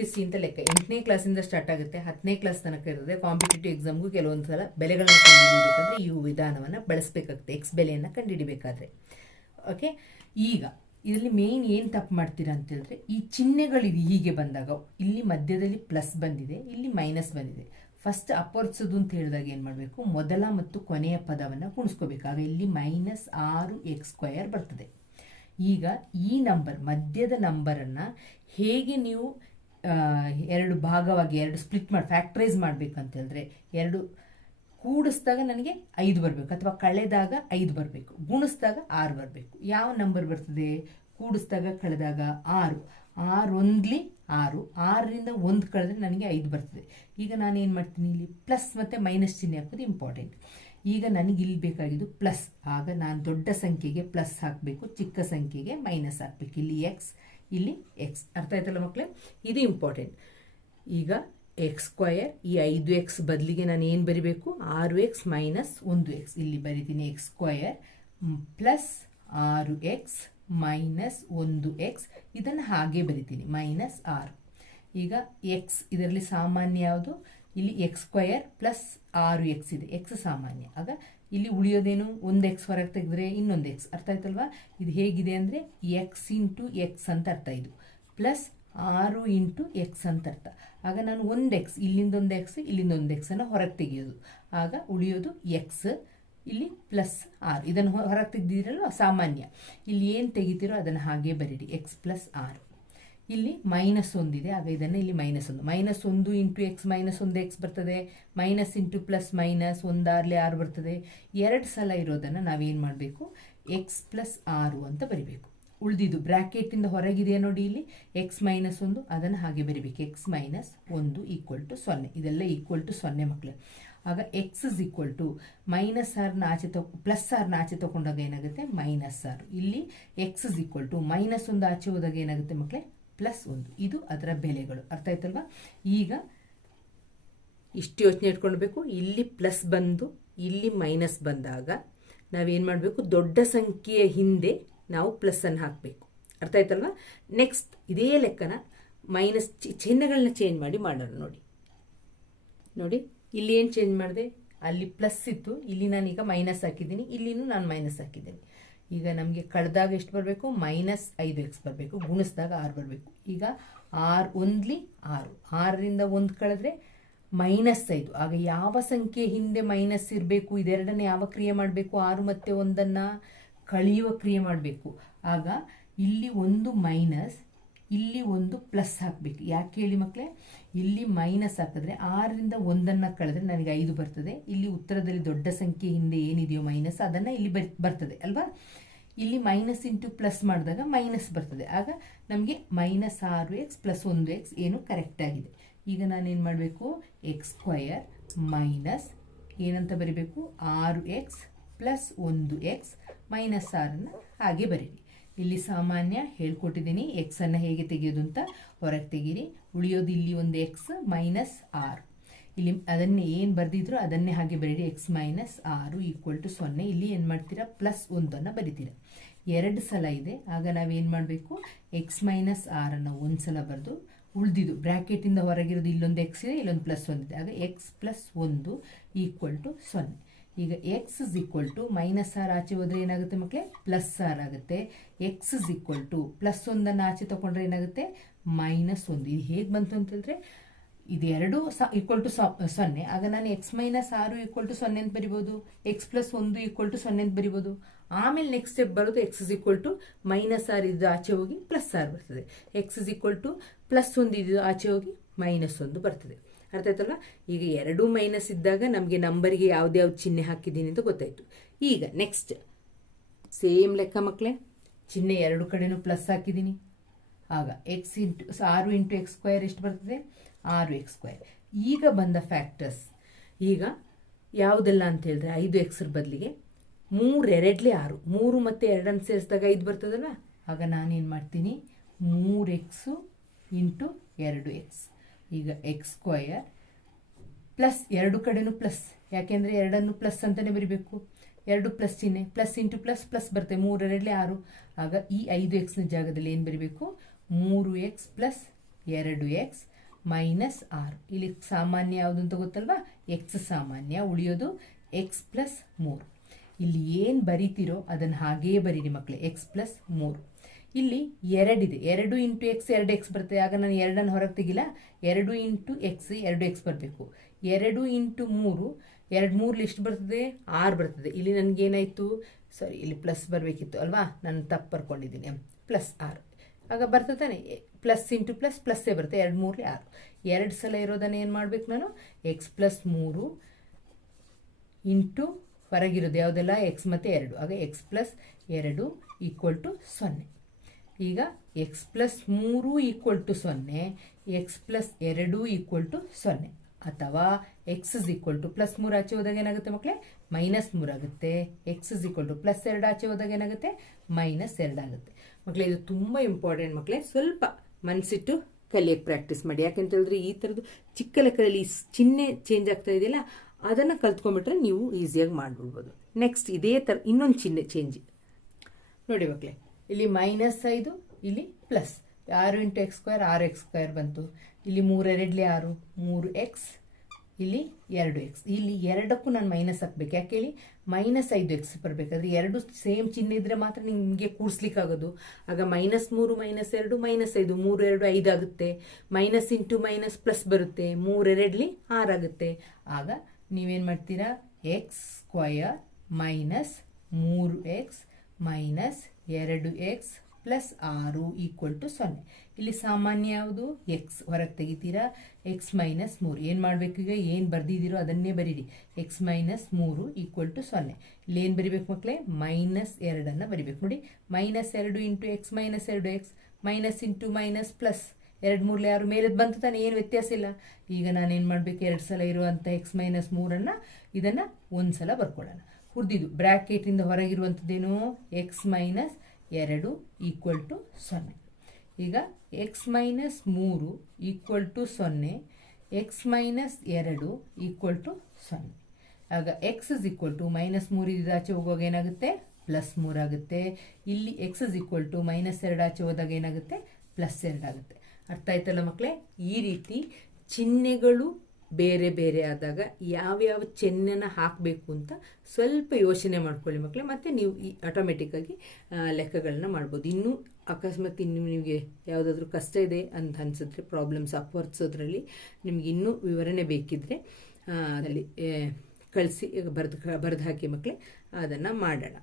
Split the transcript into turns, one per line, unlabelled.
ಗುರ್ತಿಸಿ ಅಂತ ಲೆಕ್ಕ. ಎಂಟನೇ ಕ್ಲಾಸಿಂದ ಸ್ಟಾರ್ಟ್ ಆಗುತ್ತೆ, ಹತ್ತನೇ ಕ್ಲಾಸ್ ತನಕ ಇರುತ್ತೆ. ಕಾಂಪಿಟೇಟಿವ್ ಎಕ್ಸಾಮ್ಗೂ ಕೆಲವೊಂದು ಸಲ ಬೆಲೆಗಳನ್ನು ಕಂಡುಹಿಡಿಯಬೇಕಂದ್ರೆ ಈ ವಿಧಾನವನ್ನು ಬಳಸಬೇಕಾಗುತ್ತೆ. ಎಕ್ಸ್ ಬೆಲೆಯನ್ನು ಕಂಡುಹಿಡಿಬೇಕಾದ್ರೆ. ಓಕೆ ಈಗ, ಇದರಲ್ಲಿ ಮೇನ್ ಏನು ತಪ್ಪು ಮಾಡ್ತೀರಾ ಅಂತ ಹೇಳಿದ್ರೆ, ಈ ಚಿಹ್ನೆಗಳಿದೆ ಹೀಗೆ ಬಂದಾಗ, ಇಲ್ಲಿ ಮಧ್ಯದಲ್ಲಿ ಪ್ಲಸ್ ಬಂದಿದೆ, ಇಲ್ಲಿ ಮೈನಸ್ ಬಂದಿದೆ. ಫಸ್ಟ್ ಅಪರ್ಸೋದು ಅಂತ ಹೇಳಿದಾಗ ಏನು ಮಾಡಬೇಕು? ಮೊದಲ ಮತ್ತು ಕೊನೆಯ ಪದವನ್ನು ಆಗ ಇಲ್ಲಿ ಮೈನಸ್ ಆರು ಎಕ್ಸ್ ಸ್ಕ್ವಯರ್ ಬರ್ತದೆ. ಈಗ ಈ ನಂಬರ್ ಮಧ್ಯದ ನಂಬರನ್ನು ಹೇಗೆ ನೀವು ಎರಡು ಭಾಗವಾಗಿ, ಎರಡು ಸ್ಪ್ಲಿಟ್ ಮಾಡಿ ಫ್ಯಾಕ್ಟ್ರೈಸ್ ಮಾಡಬೇಕಂತ ಹೇಳಿದ್ರೆ ಎರಡು ಕೂಡಿಸಿದಾಗ ನನಗೆ ಐದು ಬರಬೇಕು ಅಥವಾ ಕಳೆದಾಗ ಐದು ಬರಬೇಕು, ಗುಣಿಸಿದಾಗ ಆರು ಬರಬೇಕು. ಯಾವ ನಂಬರ್ ಬರ್ತದೆ? ಕೂಡಿಸಿದಾಗ ಕಳೆದಾಗ ಆರು. ಆರೊಂದ್ಲಿ ಆರು. ಆರರಿಂದ ಒಂದು ಕಳೆದ್ರೆ ನನಗೆ ಐದು ಬರ್ತದೆ. ಈಗ ನಾನು ಏನು ಮಾಡ್ತೀನಿ ಇಲ್ಲಿ? ಪ್ಲಸ್ ಮತ್ತು ಮೈನಸ್ ಚಿಹ್ನೆ ಹಾಕೋದು ಇಂಪಾರ್ಟೆಂಟ್ ಈಗ ನನಗೆ ಇಲ್ಲಿ ಬೇಕಾಗಿದ್ದು ಪ್ಲಸ್ ಆಗ ನಾನು ದೊಡ್ಡ ಸಂಖ್ಯೆಗೆ ಪ್ಲಸ್ ಹಾಕಬೇಕು, ಚಿಕ್ಕ ಸಂಖ್ಯೆಗೆ ಮೈನಸ್ ಹಾಕಬೇಕು. ಇಲ್ಲಿ ಎಕ್ಸ್ ಇಲ್ಲಿ ಎಕ್ಸ್ ಅರ್ಥ ಆಯ್ತಲ್ಲ ಮಕ್ಕಳೇ ಇದು ಇಂಪಾರ್ಟೆಂಟ್ ಈಗ ಎಕ್ಸ್ ಸ್ಕ್ವಯರ್ ಈ ಐದು ಎಕ್ಸ್ ಬದಲಿಗೆ ನಾನು ಏನು ಬರಿಬೇಕು? ಆರು ಎಕ್ಸ್ ಮೈನಸ್ ಒಂದು ಎಕ್ಸ್ ಇಲ್ಲಿ ಬರಿತೀನಿ ಎಕ್ಸ್ ಸ್ಕ್ವಯರ್ ಪ್ಲಸ್ ಆರು ಎಕ್ಸ್ ಮೈನಸ್ ಒಂದು ಎಕ್ಸ್ ಇದನ್ನು ಹಾಗೆ ಬರಿತೀನಿ ಮೈನಸ್ ಆರು. ಈಗ ಎಕ್ಸ್ ಇದರಲ್ಲಿ ಸಾಮಾನ್ಯ ಯಾವುದು? ಇಲ್ಲಿ ಎಕ್ಸ್ ಸ್ಕ್ವಯರ್ ಪ್ಲಸ್ ಆರು ಎಕ್ಸ್ ಇದೆ. ಎಕ್ಸ್ ಸಾಮಾನ್ಯ. ಆಗ ಇಲ್ಲಿ ಉಳಿಯೋದೇನು ಒಂದು ಎಕ್ಸ್ ಹೊರಗೆ ತೆಗೆದ್ರೆ ಇನ್ನೊಂದು ಎಕ್ಸ್ ಅರ್ಥ ಆಯ್ತಲ್ವಾ? ಇದು ಹೇಗಿದೆ ಅಂದರೆ ಎಕ್ಸ್ ಇಂಟು ಎಕ್ಸ್ ಅಂತ ಅರ್ಥ ಇದು. ಪ್ಲಸ್ ಆರು ಇಂಟು ಎಕ್ಸ್ ಅಂತ ಅರ್ಥ. ಆಗ ನಾನು ಒಂದು ಎಕ್ಸ್ ಇಲ್ಲಿಂದ ಒಂದು ಎಕ್ಸ್ ಇಲ್ಲಿಂದ ಒಂದು ಎಕ್ಸನ್ನು ಹೊರಗೆ ತೆಗೆಯೋದು. ಆಗ ಉಳಿಯೋದು ಎಕ್ಸ್ ಇಲ್ಲಿ ಪ್ಲಸ್ ಆರ್. ಇದನ್ನು ಹೊರಗೆ ತೆಗೆದಿರಲ್ವ ಸಾಮಾನ್ಯ. ಇಲ್ಲಿ ಏನು ತೆಗಿತೀರೋ ಅದನ್ನು ಹಾಗೆ ಬರೀರಿ. ಎಕ್ಸ್ ಪ್ಲಸ್ ಆರು. ಇಲ್ಲಿ ಮೈನಸ್ ಒಂದಿದೆ ಆಗ ಇದನ್ನು ಇಲ್ಲಿ ಮೈನಸ್ ಒಂದು. ಮೈನಸ್ ಒಂದು ಇಂಟು ಎಕ್ಸ್ ಮೈನಸ್ ಒಂದು ಎಕ್ಸ್ ಬರ್ತದೆ. ಮೈನಸ್ ಇಂಟು ಪ್ಲಸ್ ಮೈನಸ್ ಒಂದಾರ್ಲಿ ಆರು ಬರ್ತದೆ. ಎರಡು ಸಲ ಇರೋದನ್ನು ನಾವೇನು ಮಾಡಬೇಕು? ಎಕ್ಸ್ ಪ್ಲಸ್ ಆರು ಅಂತ ಬರಿಬೇಕು. ಉಳಿದಿದ್ದು ಬ್ರ್ಯಾಕೆಟಿಂದ ಹೊರಗಿದೆ ನೋಡಿ ಇಲ್ಲಿ? ಎಕ್ಸ್ ಮೈನಸ್ ಒಂದು, ಅದನ್ನು ಹಾಗೆ ಬರಿಬೇಕು. ಎಕ್ಸ್ ಮೈನಸ್ ಒಂದು ಈಕ್ವಲ್ ಟು ಸೊನ್ನೆ. ಇದೆಲ್ಲ ಈಕ್ವಲ್ ಟು ಸೊನ್ನೆ ಮಕ್ಕಳು ಆಗ x is equal to minus ಆರ್ನ ಆಚೆ ತಗೊ ಪ್ಲಸ್ ಆರ್ನ ಆಚೆ ತಗೊಂಡಾಗ ಏನಾಗುತ್ತೆ? ಮೈನಸ್ ಆರು. ಇಲ್ಲಿ x is equal to minus ಒಂದು ಆಚೆ ಹೋದಾಗ ಏನಾಗುತ್ತೆ ಮಕ್ಕಳೇ ಪ್ಲಸ್ ಒಂದು. ಇದು ಅದರ ಬೆಲೆಗಳು. ಅರ್ಥ ಆಯ್ತಲ್ವಾ? ಈಗ ಇಷ್ಟು ಯೋಚನೆ ಇಟ್ಕೊಳ್ಬೇಕು. ಇಲ್ಲಿ ಪ್ಲಸ್ ಬಂದು, ಇಲ್ಲಿ ಮೈನಸ್ ಬಂದಾಗ ನಾವೇನು ಮಾಡಬೇಕು? ದೊಡ್ಡ ಸಂಖ್ಯೆಯ ಹಿಂದೆ ನಾವು ಪ್ಲಸ್ಸನ್ನು ಹಾಕಬೇಕು. ಅರ್ಥ ಆಯ್ತಲ್ವಾ? ನೆಕ್ಸ್ಟ್ ಇದೇ ಲೆಕ್ಕನ ಮೈನಸ್ ಚಿಹ್ನೆಗಳನ್ನ ಚೇಂಜ್ ಮಾಡಿ ಮಾಡೋಣ ನೋಡಿ. ನೋಡಿ, ಇಲ್ಲಿ ಏನು ಚೇಂಜ್ ಮಾಡಿದೆ? ಅಲ್ಲಿ ಪ್ಲಸ್ ಇತ್ತು. ಇಲ್ಲಿ ನಾನೀಗ ಮೈನಸ್ ಹಾಕಿದ್ದೀನಿ. ಇಲ್ಲಿನೂ ನಾನು ಮೈನಸ್ ಹಾಕಿದ್ದೀನಿ. ಈಗ ನಮಗೆ ಕಳೆದಾಗ ಎಷ್ಟು ಬರಬೇಕು? ಮೈನಸ್ ಐದು ಎಕ್ಸ್ ಬರಬೇಕು. ಗುಣಿಸಿದಾಗ ಆರು ಬರಬೇಕು. ಈಗ ಆರು ಒಂದ್ಲಿ ಆರು. ಆರರಿಂದ ಒಂದು ಕಳೆದ್ರೆ ಮೈನಸ್ ಐದು. ಆಗ ಯಾವ ಸಂಖ್ಯೆ ಹಿಂದೆ ಮೈನಸ್ ಇರಬೇಕು? ಇದೆರಡನ್ನ ಯಾವ ಕ್ರಿಯೆ ಮಾಡಬೇಕು? ಆರು ಮತ್ತು ಒಂದನ್ನು ಕಳೆಯುವ ಕ್ರಿಯೆ ಮಾಡಬೇಕು. ಆಗ ಇಲ್ಲಿ ಒಂದು ಮೈನಸ್ ಇಲ್ಲಿ ಒಂದು ಪ್ಲಸ್ ಹಾಕಬೇಕು. ಯಾಕೆ ಹೇಳಿ ಮಕ್ಕಳೇ ಇಲ್ಲಿ ಮೈನಸ್ ಹಾಕಿದ್ರೆ ಆರರಿಂದ ಒಂದನ್ನು ಕಳೆದ್ರೆ ನನಗೆ ಐದು ಬರ್ತದೆ. ಇಲ್ಲಿ ಉತ್ತರದಲ್ಲಿ ದೊಡ್ಡ ಸಂಖ್ಯೆ ಹಿಂದೆ ಏನಿದೆಯೋ ಮೈನಸ್ ಅದನ್ನು ಇಲ್ಲಿ ಬರ್, ಬರ್ತದೆ, ಅಲ್ವಾ? ಇಲ್ಲಿ ಮೈನಸ್ ಇಂಟು ಪ್ಲಸ್ ಮಾಡಿದಾಗ ಮೈನಸ್ ಬರ್ತದೆ. ಆಗ ನಮಗೆ ಮೈನಸ್ ಆರು ಎಕ್ಸ್ ಪ್ಲಸ್ ಒಂದು ಎಕ್ಸ್ ಏನು ಕರೆಕ್ಟ್ ಆಗಿದೆ. ಈಗ ನಾನೇನು ಮಾಡಬೇಕು? ಎಕ್ಸ್ ಸ್ಕ್ವಯರ್ ಮೈನಸ್ ಏನಂತ ಬರೀಬೇಕು? ಆರು ಎಕ್ಸ್ ಪ್ಲಸ್ ಒಂದು ಎಕ್ಸ್ ಮೈನಸ್ ಆರನ್ನು ಹಾಗೆ ಬರೀರಿ. ಇಲ್ಲಿ ಸಾಮಾನ್ಯ ಹೇಳ್ಕೊಟ್ಟಿದ್ದೀನಿ. ಎಕ್ಸನ್ನು ಹೇಗೆ ತೆಗೆಯೋದು ಅಂತ ಹೊರಗೆ ತೆಗೀರಿ. ಉಳಿಯೋದು ಇಲ್ಲಿ ಒಂದು ಎಕ್ಸ್ ಮೈನಸ್ ಆರು ಇಲ್ಲಿ ಅದನ್ನೇ ಏನು ಬರೆದಿದ್ರು ಅದನ್ನೇ ಹಾಗೆ ಬರೀರಿ. ಎಕ್ಸ್ ಮೈನಸ್ ಆರು ಈಕ್ವಲ್ ಟು ಸೊನ್ನೆ. ಇಲ್ಲಿ ಏನು ಮಾಡ್ತೀರಾ? ಪ್ಲಸ್ ಒಂದನ್ನು ಬರಿತೀರಾ. ಎರಡು ಸಲ ಇದೆ. ಆಗ ನಾವೇನು ಮಾಡಬೇಕು? ಎಕ್ಸ್ ಮೈನಸ್ ಆರನ್ನು ಒಂದು ಸಲ ಬರೆದು ಉಳಿದಿದ್ದು ಬ್ರ್ಯಾಕೆಟಿಂದ ಹೊರಗಿರೋದು ಇಲ್ಲೊಂದು ಎಕ್ಸ್ ಇದೆ, ಇಲ್ಲೊಂದು ಪ್ಲಸ್ ಒಂದಿದೆ. ಆಗ ಎಕ್ಸ್ ಪ್ಲಸ್ ಒಂದು ಈಕ್ವಲ್ ಟು ಸೊನ್ನೆ. ಈಗ x is equal to minus R ಆಚೆ ಹೋದ್ರೆ ಏನಾಗುತ್ತೆ ಮಕ್ಕಳೇ ಪ್ಲಸ್ ಆರ್ ಆಗುತ್ತೆ. X is equal to plus ಒಂದನ್ನು ಆಚೆ ತಗೊಂಡ್ರೆ ಏನಾಗುತ್ತೆ? ಮೈನಸ್ ಒಂದು. ಇದು ಹೇಗೆ ಬಂತು ಅಂತಂದರೆ ಇದೆರಡು ಸ ಈಕ್ವಲ್ ಟು ಸೊನ್ನೆ. ಆಗ ನಾನು ಎಕ್ಸ್ ಮೈನಸ್ ಆರು ಈಕ್ವಲ್ ಟು ಸೊನ್ನೆ ಅಂತ ಬರಿಬೋದು. ಎಕ್ಸ್ ಪ್ಲಸ್ ಒಂದು ಈಕ್ವಲ್ ಟು ಸೊನ್ನೆ ಅಂತ ಬರಿಬೋದು. ಆಮೇಲೆ ನೆಕ್ಸ್ಟ್ ಸ್ಟೆಪ್ ಬರೋದು x is equal to minus R ಇದು ಆಚೆ ಹೋಗಿ ಪ್ಲಸ್ ಆರ್ ಬರ್ತದೆ. X is equal to plus ಒಂದು ಇದು ಆಚೆ ಹೋಗಿ ಮೈನಸ್ ಒಂದು ಬರ್ತದೆ. ಅರ್ಥ ಆಯ್ತಲ್ಲ ಈಗ ಎರಡು ಮೈನಸ್ ಇದ್ದಾಗ ನಮಗೆ ನಂಬರಿಗೆ ಯಾವ್ದ್ಯಾವ್ದು ಚಿಹ್ನೆ ಹಾಕಿದ್ದೀನಿ ಅಂತ ಗೊತ್ತಾಯ್ತು. ಈಗ ನೆಕ್ಸ್ಟ್ ಸೇಮ್ ಲೆಕ್ಕ ಮಕ್ಕಳೇ ಚಿಹ್ನೆ ಎರಡು ಕಡೆನೂ ಪ್ಲಸ್ ಹಾಕಿದ್ದೀನಿ. ಆಗ ಎಕ್ಸ್ ಇಂಟು ಆರು ಇಂಟು ಎಕ್ಸ್ ಸ್ಕ್ವಯರ್ ಎಷ್ಟು ಬರ್ತದೆ? ಆರು ಎಕ್ಸ್ ಸ್ಕ್ವಯರ್ ಈಗ ಬಂದ ಫ್ಯಾಕ್ಟರ್ಸ್ ಈಗ ಯಾವುದೆಲ್ಲ ಅಂತ ಹೇಳಿದ್ರೆ ಐದು ಎಕ್ಸ್ರ ಬದಲಿಗೆ ಮೂರು ಎರಡ್ಲೆ ಆರು. ಮೂರು ಮತ್ತು ಎರಡನ್ನು ಸೇರಿಸಿದಾಗ ಐದು ಬರ್ತದಲ್ಲ ಆಗ ನಾನೇನು ಮಾಡ್ತೀನಿ? ಮೂರು ಎಕ್ಸು ಇಂಟು ಎರಡು ಎಕ್ಸ್ ಈಗ ಎಕ್ಸ್ ಸ್ಕ್ವಯರ್ ಪ್ಲಸ್ ಎರಡು ಕಡೆನೂ ಪ್ಲಸ್ ಯಾಕೆಂದರೆ ಎರಡನ್ನು ಪ್ಲಸ್ ಅಂತಲೇ ಬರಿಬೇಕು. ಎರಡು ಪ್ಲಸ್ ಚಿಹ್ನೆ ಪ್ಲಸ್ ಇಂಟು ಪ್ಲಸ್ ಪ್ಲಸ್ ಬರುತ್ತೆ ಮೂರರಲ್ಲಿ ಆರು. ಆಗ ಈ ಐದು ಎಕ್ಸ್ನ ಜಾಗದಲ್ಲಿ ಏನು ಬರಿಬೇಕು? ಮೂರು ಎಕ್ಸ್ ಪ್ಲಸ್ ಎರಡು ಎಕ್ಸ್ ಮೈನಸ್ ಆರು. ಇಲ್ಲಿ ಸಾಮಾನ್ಯ ಯಾವುದು ಅಂತ ಗೊತ್ತಲ್ವಾ? ಎಕ್ಸ್ ಸಾಮಾನ್ಯ, ಉಳಿಯೋದು ಎಕ್ಸ್ ಪ್ಲಸ್ ಮೂರು. ಇಲ್ಲಿ ಏನು ಬರಿತೀರೋ ಅದನ್ನು ಹಾಗೇ ಬರೀರಿ ಮಕ್ಕಳೇ ಎಕ್ಸ್ ಪ್ಲಸ್ ಮೂರು. ಇಲ್ಲಿ ಎರಡಿದೆ ಎರಡು ಇಂಟು ಎಕ್ಸ್ ಎರಡು ಎಕ್ಸ್ ಬರುತ್ತೆ. ಆಗ ನಾನು ಎರಡನ್ನು ಹೊರಗೆ ತೆಗಿಲ್ಲ. ಎರಡು ಇಂಟು ಎಕ್ಸ್ ಎರಡು ಎಕ್ಸ್ ಬರಬೇಕು. ಎರಡು ಇಂಟು ಮೂರು, ಎರಡು ಮೂರು ಲಿಸ್ಟ್ ಬರ್ತದೆ? ಆರು ಬರ್ತದೆ. ಇಲ್ಲಿ ನನಗೇನಾಯಿತು ಸಾರಿ ಇಲ್ಲಿ ಪ್ಲಸ್ ಬರಬೇಕಿತ್ತು ಅಲ್ವಾ? ನಾನು ತಪ್ಪು ಬರ್ಕೊಂಡಿದ್ದೀನಿ ಪ್ಲಸ್ ಆರು. ಆಗ ಬರ್ತದಾನೆ ಪ್ಲಸ್ ಇಂಟು ಪ್ಲಸ್ ಪ್ಲಸ್ಸೇ ಬರುತ್ತೆ. ಎರಡು ಮೂರಲಿ ಆರು. ಎರಡು ಸಲ ಇರೋದನ್ನು ಏನು ಮಾಡಬೇಕು ನಾನು? ಎಕ್ಸ್ ಪ್ಲಸ್ ಮೂರು ಇಂಟು ಹೊರಗಿರೋದು ಯಾವುದೆಲ್ಲ? ಎಕ್ಸ್ ಮತ್ತು ಎರಡು. ಆಗ ಎಕ್ಸ್ ಪ್ಲಸ್ ಎರಡು ಈಕ್ವಲ್ ಟು ಸೊನ್ನೆ. ಈಗ ಎಕ್ಸ್ ಪ್ಲಸ್ ಮೂರು ಈಕ್ವಲ್ ಟು ಸೊನ್ನೆ ಎಕ್ಸ್ ಪ್ಲಸ್ ಎರಡು ಈಕ್ವಲ್ ಟು ಸೊನ್ನೆ. ಅಥವಾ x is equal to plus ಮೂರು ಆಚೆ ಹೋದಾಗ ಏನಾಗುತ್ತೆ ಮಕ್ಕಳೇ ಮೈನಸ್ ಮೂರು ಆಗುತ್ತೆ. X is equal to plus ಎರಡು ಆಚೆ ಹೋದಾಗ ಏನಾಗುತ್ತೆ? ಮೈನಸ್ ಎರಡಾಗುತ್ತೆ ಮಕ್ಕಳೇ ಇದು ತುಂಬ ಇಂಪಾರ್ಟೆಂಟ್ ಮಕ್ಕಳೇ ಸ್ವಲ್ಪ ಮನಸ್ಸಿಟ್ಟು ಕಲಿಯಕ್ಕೆ ಪ್ರಾಕ್ಟೀಸ್ ಮಾಡಿ. ಯಾಕೆಂತ ಹೇಳಿದ್ರೆ ಈ ಥರದ್ದು ಚಿಕ್ಕ ಲೆಕ್ಕದಲ್ಲಿ ಚಿಹ್ನೆ ಚೇಂಜ್ ಆಗ್ತಾ ಇದೆಯಲ್ಲ, ಅದನ್ನು ಕಲ್ತ್ಕೊಂಡ್ಬಿಟ್ರೆ ನೀವು ಈಸಿಯಾಗಿ ಮಾಡಿಬಿಡ್ಬೋದು. ನೆಕ್ಸ್ಟ್ ಇದೇ ಥರ ಇನ್ನೊಂದು ಚಿಹ್ನೆ ಚೇಂಜ್ ನೋಡಿ ಮಕ್ಕಳೇ ಇಲ್ಲಿ ಮೈನಸ್ ಐದು, ಇಲ್ಲಿ ಪ್ಲಸ್ ಆರು ಇಂಟು ಎಕ್ಸ್ ಸ್ಕ್ವೇರ್ ಆರು ಎಕ್ಸ್ ಸ್ಕ್ವೇರ್ ಬಂತು. ಇಲ್ಲಿ ಮೂರೆರಡ್ಲಿ ಆರು, ಮೂರು ಎಕ್ಸ್ ಇಲ್ಲಿ ಎರಡು ಎಕ್ಸ್ ಇಲ್ಲಿ ಎರಡಕ್ಕೂ ನಾನು ಮೈನಸ್ ಹಾಕ್ಬೇಕು. ಯಾಕೆ ಹೇಳಿ? ಮೈನಸ್ ಐದು ಎಕ್ಸ್ ಬರಬೇಕಾದ್ರೆ ಎರಡು ಸೇಮ್ ಚಿಹ್ನೆ ಇದ್ರೆ ಮಾತ್ರ ನಿಮಗೆ ಕೂಡಿಸ್ಲಿಕ್ಕಾಗೋದು ಆಗ ಮೈನಸ್ ಮೂರು ಮೈನಸ್ ಎರಡು ಮೈನಸ್ ಐದು. ಮೂರು, ಎರಡು, ಐದು ಆಗುತ್ತೆ. ಮೈನಸ್ ಇಂಟು ಮೈನಸ್ ಪ್ಲಸ್ ಬರುತ್ತೆ. ಮೂರೆರಡ್ಲಿ ಆರಾಗುತ್ತೆ ಆಗ ನೀವೇನು ಮಾಡ್ತೀರಾ? ಎಕ್ಸ್ ಸ್ಕ್ವಯರ್ ಮೈನಸ್ ಮೂರು ಎಕ್ಸ್ ಮೈನಸ್ ಎರಡು ಎಕ್ಸ್ ಪ್ಲಸ್ ಆರು ಈಕ್ವಲ್ ಟು ಸೊನ್ನೆ. ಇಲ್ಲಿ ಸಾಮಾನ್ಯ ಯಾವುದು? ಎಕ್ಸ್ ಹೊರಗೆ ತೆಗಿತೀರಾ? ಎಕ್ಸ್ ಮೈನಸ್ ಮೂರು. ಏನು ಮಾಡಬೇಕು ಈಗ? ಏನು ಬರೆದಿದ್ದೀರೋ ಅದನ್ನೇ ಬರೀರಿ. ಎಕ್ಸ್ ಮೈನಸ್ ಮೂರು ಈಕ್ವಲ್ ಟು ಸೊನ್ನೆ. ಇಲ್ಲಿ ಏನು ಬರಿಬೇಕು ಮಕ್ಕಳೇ ಮೈನಸ್ ಎರಡನ್ನು ಬರಿಬೇಕು. ನೋಡಿ ಮೈನಸ್ ಎರಡು ಇಂಟು ಎಕ್ಸ್ ಮೈನಸ್ ಎರಡು x minus into minus plus ಎರಡು ಮೂರಲೆ ಯಾರು ಮೇಲದ್ದು ಬಂತು ತಾನೇ, ಏನು ವ್ಯತ್ಯಾಸ ಇಲ್ಲ. ಈಗ ನಾನೇನು ಮಾಡಬೇಕು? ಎರಡು ಸಲ ಇರುವಂಥ ಎಕ್ಸ್ ಮೈನಸ್ ಮೂರನ್ನು ಇದನ್ನು ಒಂದು ಸಲ ಬರ್ಕೊಳ್ಳೋಣ. ಹುರಿದಿದ್ದು. ಬ್ರ್ಯಾಕೆಟಿಂದ ಹೊರಗಿರುವಂಥದ್ದೇನು ಎಕ್ಸ್ ಮೈನಸ್ ಎರಡು ಈಕ್ವಲ್ ಟು ಸೊನ್ನೆ. ಈಗ ಎಕ್ಸ್ ಮೈನಸ್ ಮೂರು ಈಕ್ವಲ್ ಟು ಸೊನ್ನೆ. ಎಕ್ಸ್ ಮೈನಸ್ ಎರಡು ಈಕ್ವಲ್ ಟು ಸೊನ್ನೆ. ಆಗ x is equal to minus ಮೂರು ಆಚೆ ಹೋಗುವಾಗ ಏನಾಗುತ್ತೆ? ಪ್ಲಸ್ ಮೂರಾಗುತ್ತೆ ಇಲ್ಲಿ x is equal to minus ಎರಡು ಆಚೆ ಹೋದಾಗ ಏನಾಗುತ್ತೆ? ಪ್ಲಸ್ ಎರಡಾಗುತ್ತೆ ಅರ್ಥ ಆಯ್ತಲ್ಲ ಮಕ್ಕಳೇ? ಈ ರೀತಿ ಚಿಹ್ನೆಗಳು ಬೇರೆ ಬೇರೆ ಆದಾಗ ಯಾವ್ಯಾವ ಚೆನ್ನನ್ನು ಹಾಕಬೇಕು ಅಂತ ಸ್ವಲ್ಪ ಯೋಚನೆ ಮಾಡ್ಕೊಳ್ಳಿ ಮಕ್ಕಳೇ ಮತ್ತು ನೀವು ಈ ಆಟೋಮೆಟಿಕ್ಕಾಗಿ ಲೆಕ್ಕಗಳನ್ನ ಮಾಡ್ಬೋದು. ಇನ್ನೂ ಅಕಸ್ಮಾತ್ ಇನ್ನು ನಿಮಗೆ ಯಾವುದಾದ್ರೂ ಕಷ್ಟ ಇದೆ ಅಂತ ಅನಿಸಿದ್ರೆ ಪ್ರಾಬ್ಲಮ್ಸ್ ಅಪ್ವರ್ಸೋದ್ರಲ್ಲಿ ನಿಮ್ಗೆ ಇನ್ನೂ ವಿವರಣೆ ಬೇಕಿದ್ದರೆ ಅದರಲ್ಲಿ ಕಳಿಸಿ, ಬರೆದು ಬರೆದು ಹಾಕಿ ಮಕ್ಕಳೇ ಅದನ್ನು ಮಾಡೋಣ.